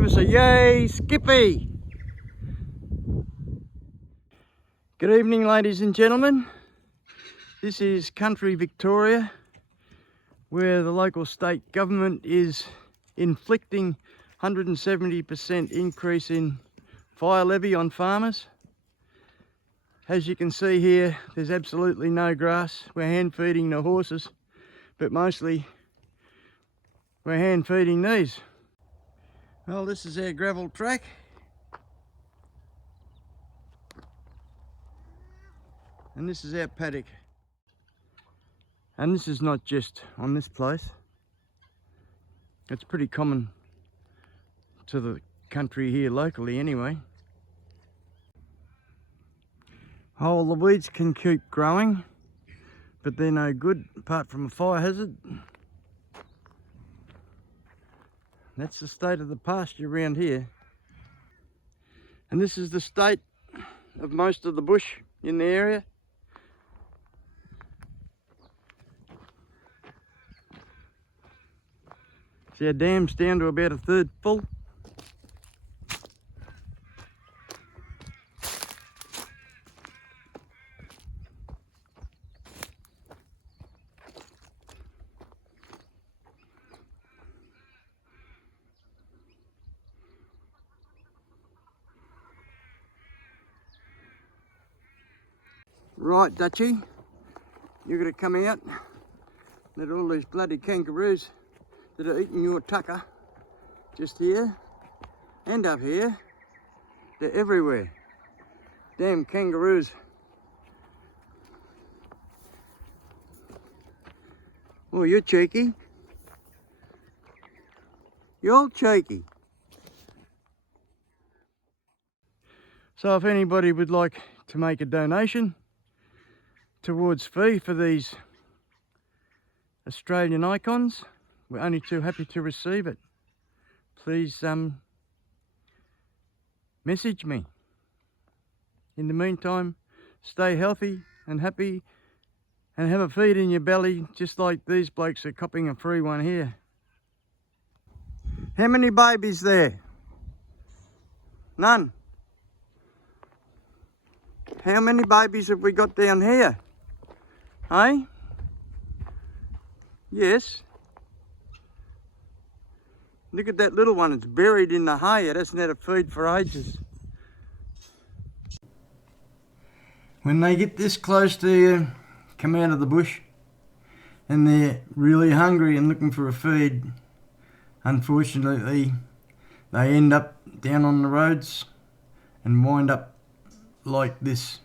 Give us a yay, Skippy! Good evening, ladies and gentlemen. This is country Victoria, where the local state government is inflicting 170% increase in fire levy on farmers. As you can see here, there's absolutely no grass. We're hand feeding the horses, but mostly we're hand feeding these. Well, this is our gravel track. And this is our paddock. And this is not just on this place. It's pretty common to the country here locally anyway. Oh, the weeds can keep growing, but they're no good apart from a fire hazard. That's the state of the pasture around here. And this is the state of most of the bush in the area. See, our dam's down to about a third full. Right, Dutchie, you're going to come out, let all these bloody kangaroos that are eating your tucker, just here and up here, they're everywhere. Damn kangaroos. Oh, you're cheeky. You're cheeky. So if anybody would like to make a donation towards fee for these Australian icons, we're only too happy to receive it. Please message me. In the meantime, stay healthy and happy and have a feed in your belly, just like these blokes are copping a free one here. How many babies there? None. How many babies have we got down here? Hey? Yes. Look at that little one, it's buried in the hay. It hasn't had a feed for ages. When they get this close to you, come out of the bush, and they're really hungry and looking for a feed, unfortunately, they end up down on the roads and wind up like this.